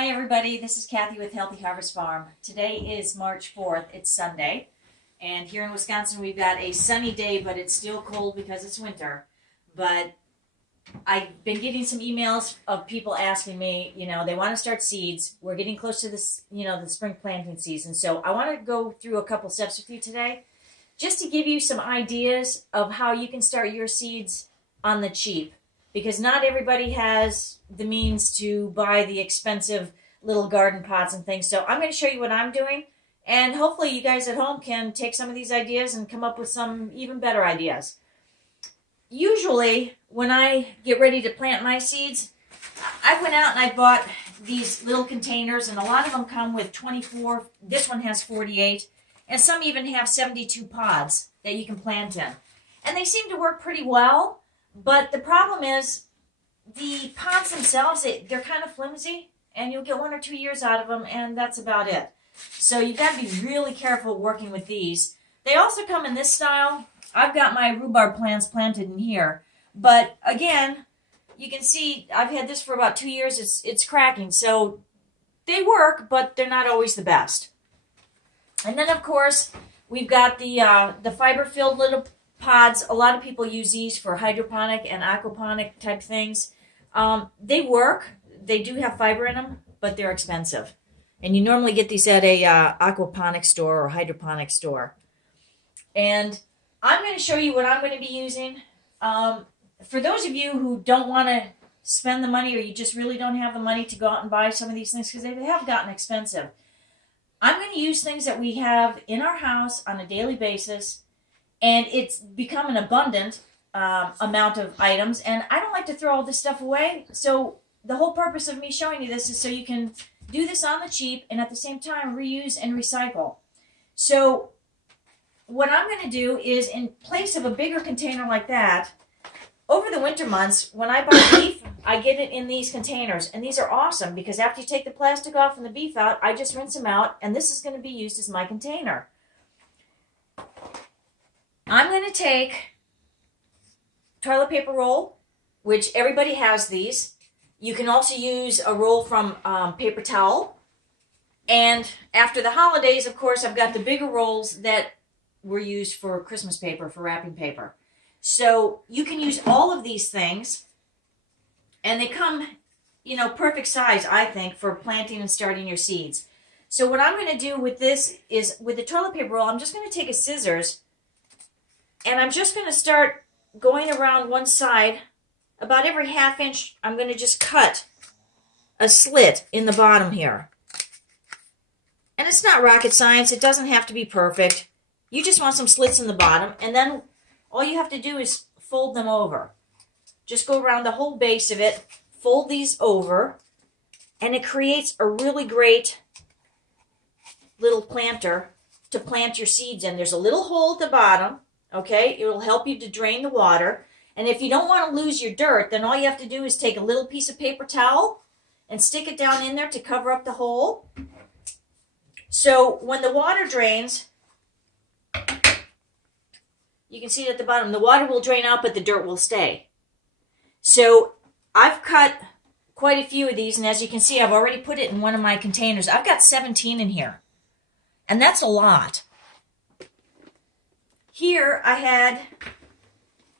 Hi everybody, this is Kathy with Healthy Harvest Farm. Today is March 4th, it's Sunday, and here in Wisconsin we've got a sunny day, but it's still cold because it's winter. But I've been getting some emails of people asking me, they want to start seeds. We're getting close to this, the spring planting season. So I want to go through a couple steps with you today, just to give you some ideas of how you can start your seeds on the cheap. Because not everybody has the means to buy the expensive little garden pots and things. So I'm going to show you what I'm doing. And hopefully you guys at home can take some of these ideas and come up with some even better ideas. Usually when I get ready to plant my seeds, I went out and I bought these little containers. And a lot of them come with 24. This one has 48. And some even have 72 pods that you can plant in. And they seem to work pretty well. But the problem is the pods themselves, they're kind of flimsy, and you'll get 1 or 2 years out of them, and that's about it. So you've got to be really careful working with these. They also come in this style. I've got my rhubarb plants planted in here. But again, you can see I've had this for about 2 years. It's cracking. So they work, but they're not always the best. And then, of course, we've got the fiber-filled little pods. A lot of people use these for hydroponic and aquaponic type things. They work. They do have fiber in them, but they're expensive. And you normally get these at a aquaponic store or hydroponic store. And I'm going to show you what I'm going to be using. For those of you who don't want to spend the money, or you just really don't have the money to go out and buy some of these things because they have gotten expensive, I'm going to use things that we have in our house on a daily basis. And it's become an abundant amount of items. And I don't like to throw all this stuff away. So the whole purpose of me showing you this is so you can do this on the cheap and at the same time reuse and recycle. So what I'm going to do is, in place of a bigger container like that, over the winter months, when I buy beef, I get it in these containers. And these are awesome because after you take the plastic off and the beef out, I just rinse them out. And this is going to be used as my container. I'm going to take toilet paper roll, which everybody has these. You can also use a roll from paper towel. And after the holidays, of course, I've got the bigger rolls that were used for Christmas paper, for wrapping paper. So you can use all of these things. And they come, perfect size, I think, for planting and starting your seeds. So what I'm going to do with this is, with the toilet paper roll, I'm just going to take a scissors. And I'm just going to start going around one side. About every ½ inch, I'm going to just cut a slit in the bottom here. And it's not rocket science. It doesn't have to be perfect. You just want some slits in the bottom. And then all you have to do is fold them over. Just go around the whole base of it. Fold these over. And it creates a really great little planter to plant your seeds in. There's a little hole at the bottom. Okay, it will help you to drain the water. And if you don't want to lose your dirt, then all you have to do is take a little piece of paper towel and stick it down in there to cover up the hole. So when the water drains, you can see it at the bottom. The water will drain out, but the dirt will stay. So I've cut quite a few of these, and as you can see, I've already put it in one of my containers. I've got 17 in here, and that's a lot. Here I had,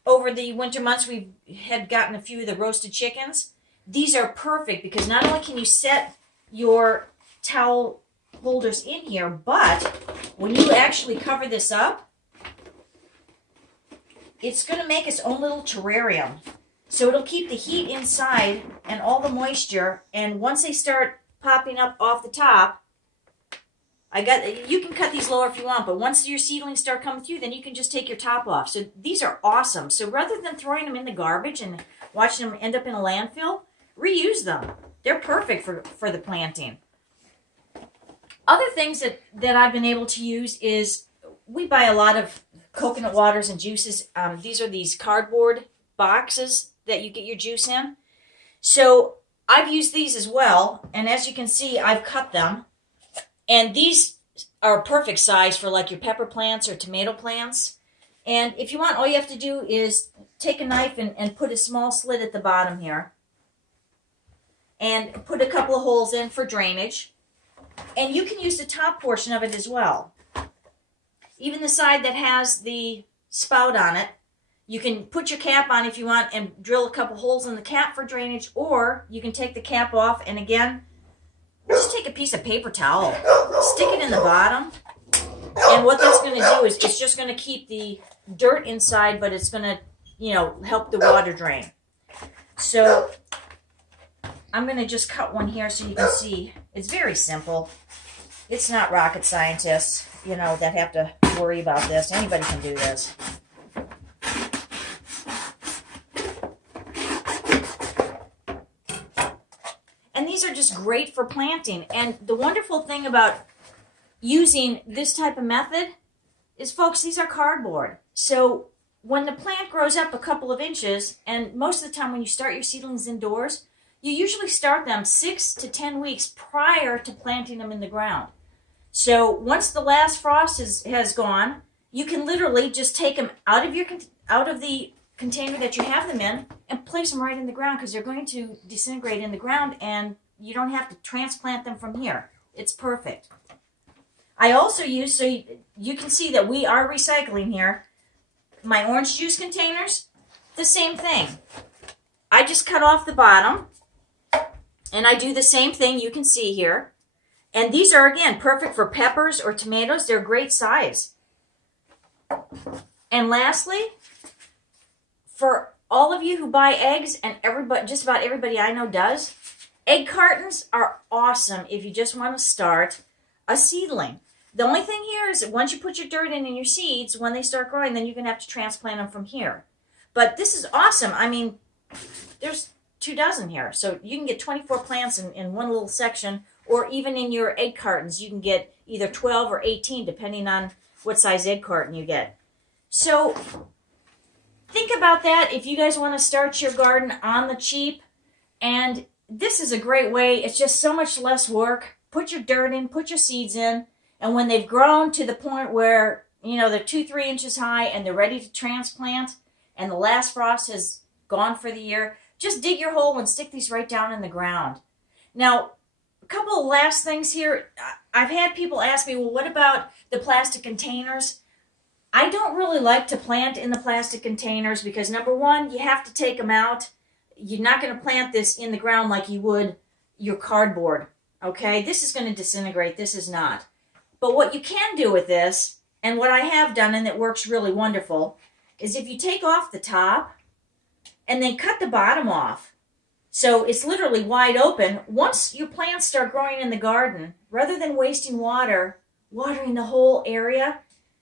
over the winter months, we had gotten a few of the roasted chickens. These are perfect because not only can you set your towel holders in here, but when you actually cover this up, it's going to make its own little terrarium. So it'll keep the heat inside and all the moisture, and once they start popping up off the top, you can cut these lower if you want, but once your seedlings start coming through, then you can just take your top off. So these are awesome. So rather than throwing them in the garbage and watching them end up in a landfill, reuse them. They're perfect for the planting. Other things that I've been able to use is, we buy a lot of coconut waters and juices. These are these cardboard boxes that you get your juice in. So I've used these as well, and as you can see, I've cut them. And these are a perfect size for like your pepper plants or tomato plants. And if you want, all you have to do is take a knife and put a small slit at the bottom here. and put a couple of holes in for drainage. And you can use the top portion of it as well. Even the side that has the spout on it, you can put your cap on if you want and drill a couple holes in the cap for drainage, or you can take the cap off and again, just take a piece of paper towel, stick it in the bottom, and what that's going to do is it's just going to keep the dirt inside, but it's going to, you know, help the water drain. So I'm going to just cut one here so you can see. It's very simple. It's not rocket scientists, you know, that have to worry about this. Anybody can do this. And these are just great for planting. And the wonderful thing about using this type of method is, folks, these are cardboard. So when the plant grows up a couple of inches, and most of the time when you start your seedlings indoors, you usually start them 6 to 10 weeks prior to planting them in the ground. So once the last frost has gone, you can literally just take them out of the container that you have them in and place them right in the ground, because they're going to disintegrate in the ground and you don't have to transplant them from here. It's perfect. I also use, so you can see that we are recycling here, my orange juice containers, the same thing. I just cut off the bottom and I do the same thing you can see here. And these are, again, perfect for peppers or tomatoes. They're great size. And lastly, for all of you who buy eggs, and everybody, just about everybody I know does, egg cartons are awesome if you just want to start a seedling. The only thing here is that once you put your dirt in and your seeds, when they start growing, then you're going to have to transplant them from here. But this is awesome. I mean, there's 24 here. So you can get 24 plants in one little section, or even in your egg cartons, you can get either 12 or 18, depending on what size egg carton you get. So think about that if you guys want to start your garden on the cheap. And this is a great way. It's just so much less work. Put your dirt in, put your seeds in, and when they've grown to the point where, you know, they're 2-3 inches high and they're ready to transplant, and the last frost has gone for the year, just dig your hole and stick these right down in the ground. Now, a couple of last things here. I've had people ask me, well, what about the plastic containers? I don't really like to plant in the plastic containers because, number one, you have to take them out. You're not going to plant this in the ground like you would your cardboard, okay? This is going to disintegrate. This is not. But what you can do with this, and what I have done, and it works really wonderful, is if you take off the top and then cut the bottom off, so it's literally wide open. Once your plants start growing in the garden, rather than wasting watering the whole area,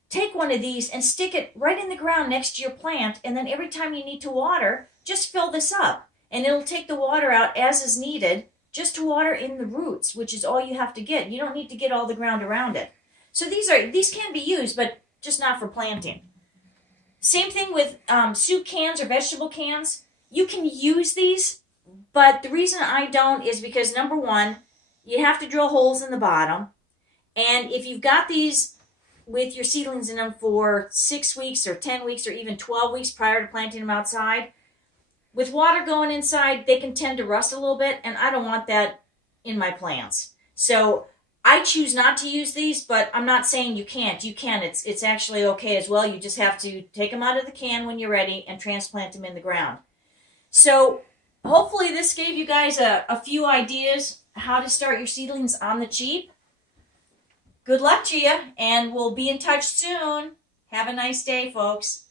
take one of these and stick it right in the ground next to your plant, and then every time you need to water, just fill this up. And it'll take the water out as is needed, just to water in the roots, which is all you have to get. You don't need to get all the ground around it. So these can be used, but just not for planting. Same thing with soup cans or vegetable cans. You can use these, but the reason I don't is because, number one, you have to drill holes in the bottom. And if you've got these with your seedlings in them for 6 weeks or 10 weeks or even 12 weeks prior to planting them outside, with water going inside, they can tend to rust a little bit, and I don't want that in my plants. So I choose not to use these, but I'm not saying you can't. You can. It's actually okay as well. You just have to take them out of the can when you're ready and transplant them in the ground. So hopefully this gave you guys a few ideas how to start your seedlings on the cheap. Good luck to you, and we'll be in touch soon. Have a nice day, folks.